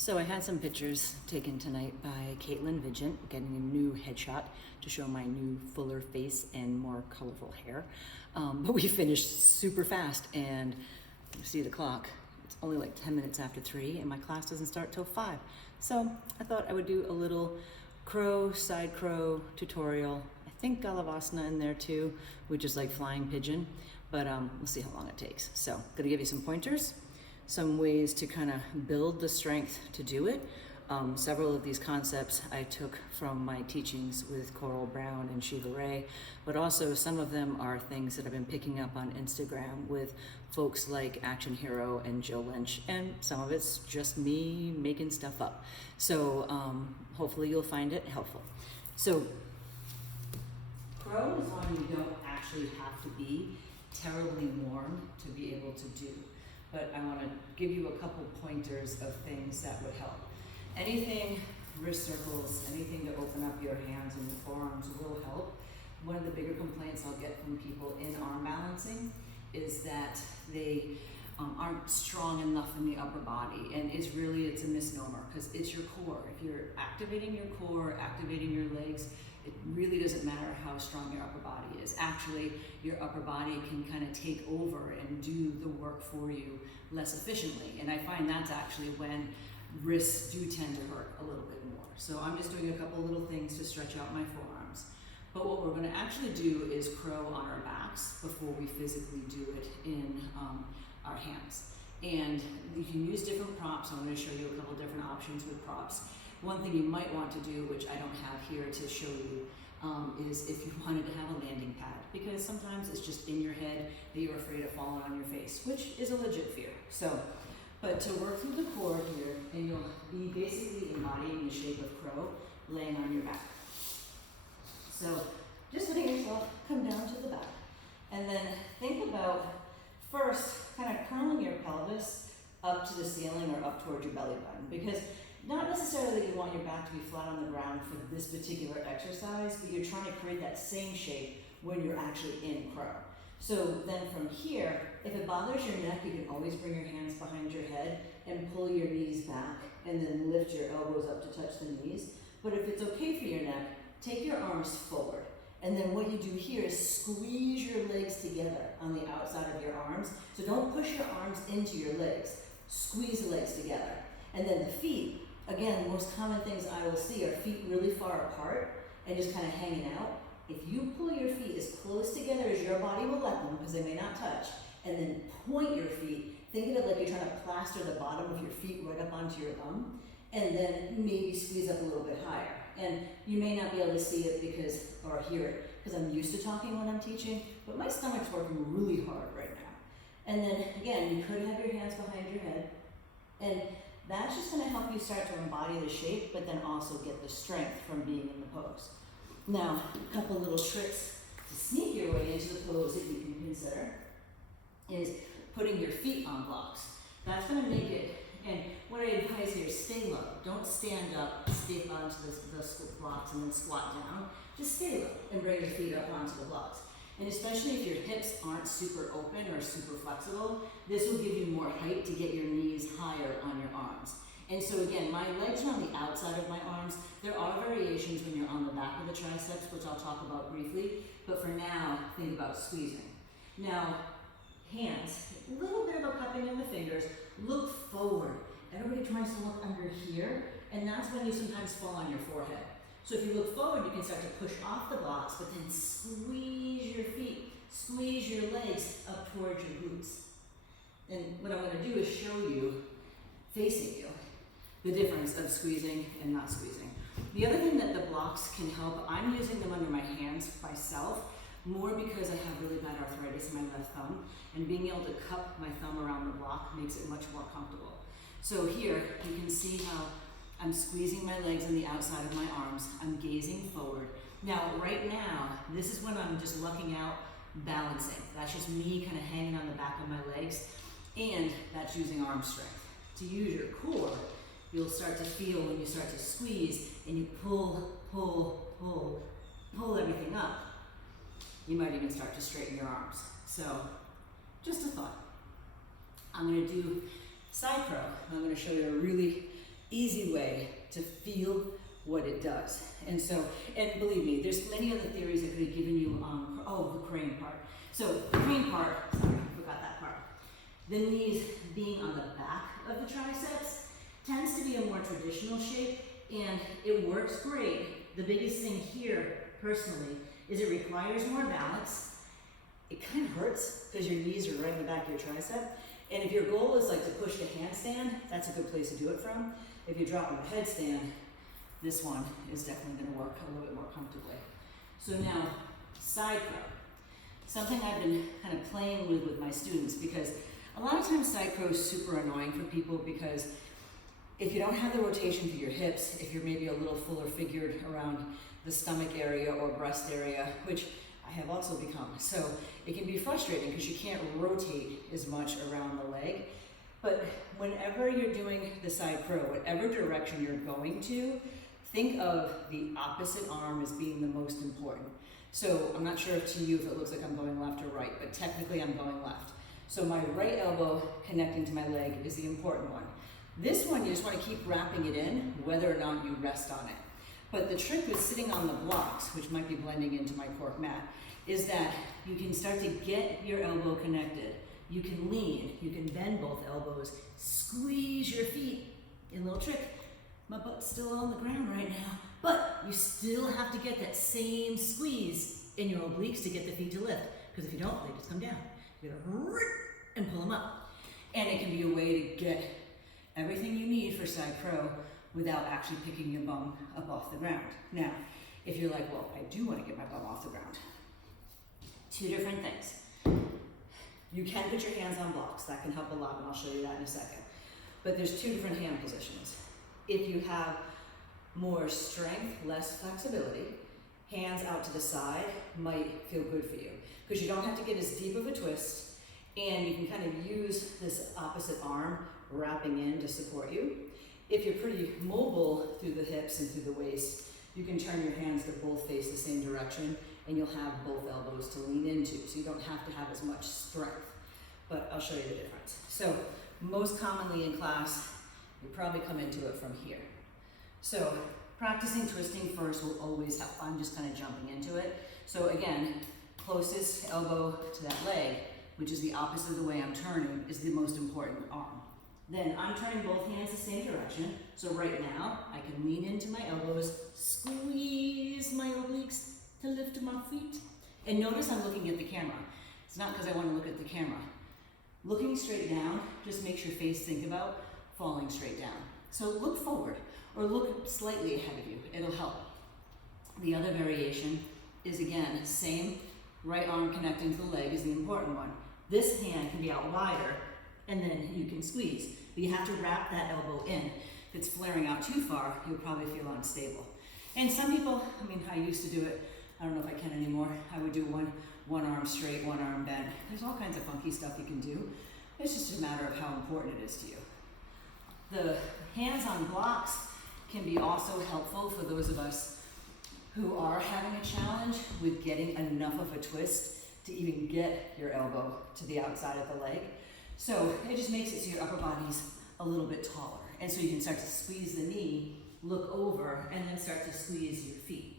So I had some pictures taken tonight by Caitlin Vigent, getting a new headshot to show my new fuller face and more colorful hair. But we finished super fast, and you see the clock, it's only like 10 minutes after 3, and my class doesn't start till 5. So I thought I would do a little crow, side crow tutorial. I think Bakasana in there too, which is like flying pigeon, but we'll see how long it takes. So I'm gonna give you some pointers, some ways to kind of build the strength to do it. Several of these concepts I took from my teachings with Coral Brown and Shiva Ray, but also some of them are things that I've been picking up on Instagram with folks like Action Hero and Jill Lynch, and some of it's just me making stuff up. So hopefully you'll find it helpful. So crow is one you don't actually have to be terribly warm to be able to do. But I want to give you a couple pointers of things that would help. Anything, wrist circles, anything to open up your hands and your forearms will help. One of the bigger complaints I'll get from people in arm balancing is that they aren't strong enough in the upper body, and it's a misnomer because it's your core. If you're activating your core, activating your legs, it really doesn't matter how strong your upper body is. Actually, your upper body can kind of take over and do the work for you less efficiently. And I find that's actually when wrists do tend to hurt a little bit more. So I'm just doing a couple little things to stretch out my forearms. But what we're going to actually do is crow on our backs before we physically do it in our hands. And you can use different props. I'm going to show you a couple different options with props. One thing you might want to do, which I don't have here to show you, is if you wanted to have a landing pad, because sometimes it's just in your head that you're afraid of falling on your face, which is a legit fear. So, but to work through the core here, and you'll be basically embodying the shape of crow, laying on your back. So just letting yourself come down to the back. And then think about first kind of curling your pelvis up to the ceiling or up towards your belly button, because not necessarily that you want your back to be flat on the ground for this particular exercise, but you're trying to create that same shape when you're actually in crow. So then from here, if it bothers your neck, you can always bring your hands behind your head and pull your knees back and then lift your elbows up to touch the knees. But if it's okay for your neck, take your arms forward. And then what you do here is squeeze your legs together on the outside of your arms. So don't push your arms into your legs. Squeeze the legs together. And then the feet, again, the most common things I will see are feet really far apart and just kind of hanging out. If you pull your feet as close together as your body will let them, because they may not touch, and then point your feet, think of it like you're trying to plaster the bottom of your feet right up onto your thumb, and then maybe squeeze up a little bit higher. And you may not be able to see it or hear it because I'm used to talking when I'm teaching, but my stomach's working really hard right now. And then again, you could have your hands behind your head, and that's just going to help you start to embody the shape, but then also get the strength from being in the pose. Now, a couple little tricks to sneak your way into the pose that you can consider is putting your feet on blocks. That's going to make it, and what I advise here is stay low. Don't stand up, stick onto the blocks and then squat down. Just stay low and bring your feet up onto the blocks. And especially if your hips aren't super open or super flexible, this will give you more height to get your knees higher on your arms. And so again, my legs are on the outside of my arms. There are variations when you're on the back of the triceps, which I'll talk about briefly, but for now, think about squeezing. Now, hands, a little bit of a cupping in the fingers, look forward. Everybody tries to look under here, and that's when you sometimes fall on your forehead. So if you look forward, you can start to push off the blocks, but then squeeze your feet, squeeze your legs up towards your glutes. And what I'm going to do is show you, facing you, the difference of squeezing and not squeezing. The other thing that the blocks can help, I'm using them under my hands myself, more because I have really bad arthritis in my left thumb, and being able to cup my thumb around the block makes it much more comfortable. So here, you can see how I'm squeezing my legs on the outside of my arms. I'm gazing forward. Now, right now, this is when I'm just lucking out, balancing. That's just me kind of hanging on the back of my legs, and that's using arm strength. To use your core, you'll start to feel when you start to squeeze and you pull everything up. You might even start to straighten your arms. So, just a thought. I'm going to do side crow. I'm going to show you a really easy way to feel what it does. And so, and believe me, there's many other theories that could have given you, the crane part. So the crane part, sorry, I forgot that part. The knees being on the back of the triceps tends to be a more traditional shape, and it works great. The biggest thing here, personally, is it requires more balance. It kind of hurts because your knees are right in the back of your tricep. And if your goal is like to push the handstand, that's a good place to do it from. If you're dropping a headstand, this one is definitely going to work a little bit more comfortably. So now, side crow. Something I've been kind of playing with my students, because a lot of times side crow is super annoying for people, because if you don't have the rotation through your hips, if you're maybe a little fuller figured around the stomach area or breast area, which I have also become, so it can be frustrating because you can't rotate as much around the leg. But whenever you're doing the side crow, whatever direction you're going to, think of the opposite arm as being the most important. So I'm not sure to you if it looks like I'm going left or right, but technically I'm going left. So my right elbow connecting to my leg is the important one. This one, you just want to keep wrapping it in, whether or not you rest on it. But the trick with sitting on the blocks, which might be blending into my cork mat, is that you can start to get your elbow connected. You can lean, you can bend both elbows, squeeze your feet. A little trick, my butt's still on the ground right now, but you still have to get that same squeeze in your obliques to get the feet to lift, because if you don't, they just come down. You gotta rip and pull them up. And it can be a way to get everything you need for side crow without actually picking your bum up off the ground. Now, if you're like, well, I do want to get my bum off the ground, two different things. You can put your hands on blocks. That can help a lot, and I'll show you that in a second. But there's two different hand positions. If you have more strength, less flexibility, hands out to the side might feel good for you, because you don't have to get as deep of a twist, and you can kind of use this opposite arm wrapping in to support you. If you're pretty mobile through the hips and through the waist, you can turn your hands to both face the same direction, and you'll have both elbows to lean into, so you don't have to have as much strength. But I'll show you the difference. So most commonly in class, you probably come into it from here. So practicing twisting first will always help. I'm just kind of jumping into it. So again, closest elbow to that leg, which is the opposite of the way I'm turning, is the most important arm. Then I'm turning both hands the same direction. So right now, I can lean into my elbows, squeeze my obliques to lift my feet. And notice I'm looking at the camera. It's not because I want to look at the camera. Looking straight down just makes your face think about falling straight down. So look forward or look slightly ahead of you. It'll help. The other variation is, again, same right arm connecting to the leg is the important one. This hand can be out wider, and then you can squeeze. But you have to wrap that elbow in. If it's flaring out too far, you'll probably feel unstable. And some people, I used to do it, I don't know if I can anymore. I would do one arm straight, one arm bent. There's all kinds of funky stuff you can do. It's just a matter of how important it is to you. The hands on blocks can be also helpful for those of us who are having a challenge with getting enough of a twist to even get your elbow to the outside of the leg. So it just makes it so your upper body's a little bit taller. And so you can start to squeeze the knee, look over, and then start to squeeze your feet.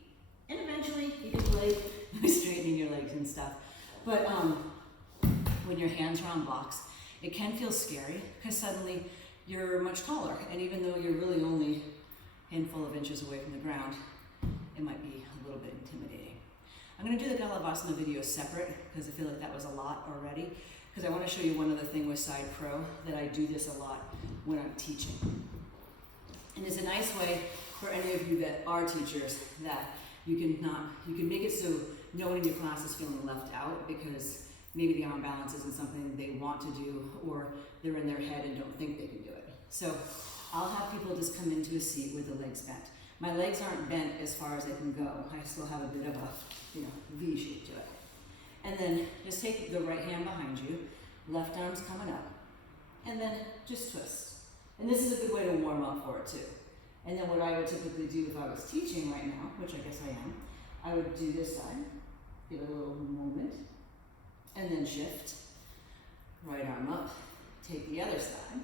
And eventually you can play straightening your legs and stuff. But when your hands are on blocks, it can feel scary because suddenly you're much taller. And even though you're really only a handful of inches away from the ground, it might be a little bit intimidating. I'm going to do the Bakasana video separate because I feel like that was a lot already. Because I want to show you one other thing with side crow, that I do this a lot when I'm teaching. And it's a nice way for any of you that are teachers that you can make it so no one in your class is feeling left out because maybe the arm balance isn't something they want to do, or they're in their head and don't think they can do it. So I'll have people just come into a seat with the legs bent. My legs aren't bent as far as I can go. I still have a bit of a V shape to it. And then just take the right hand behind you, left arm's coming up, and then just twist. And this is a good way to warm up for it too. And then what I would typically do if I was teaching right now, which I guess I am, I would do this side, give it a little moment, and then shift. Right arm up, take the other side,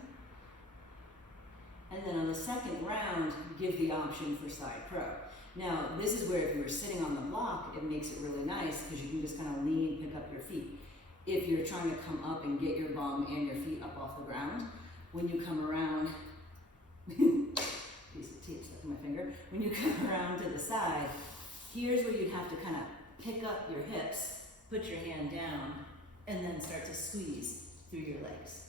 And then on the second round, give the option for side crow. Now, this is where if you were sitting on the block, it makes it really nice because you can just kind of lean, pick up your feet. If you're trying to come up and get your bum and your feet up off the ground, when you come around, piece of tape stuck in my finger, when you come around to the side, here's where you'd have to kind of pick up your hips, put your hand down, and then start to squeeze through your legs.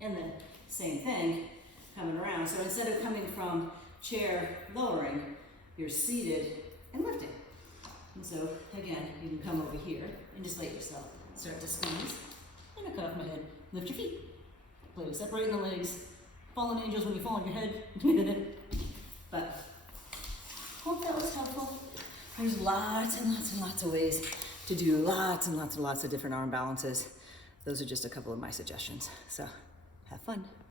And then same thing, coming around. So instead of coming from chair lowering, you're seated and lifting. And so again, you can come over here and just let yourself start to squeeze. And I cut off my head. Lift your feet. Play with separating the legs. Fallen angels when you fall on your head. But hope that was helpful. There's lots and lots and lots of ways to do lots and lots and lots of different arm balances. Those are just a couple of my suggestions. So have fun.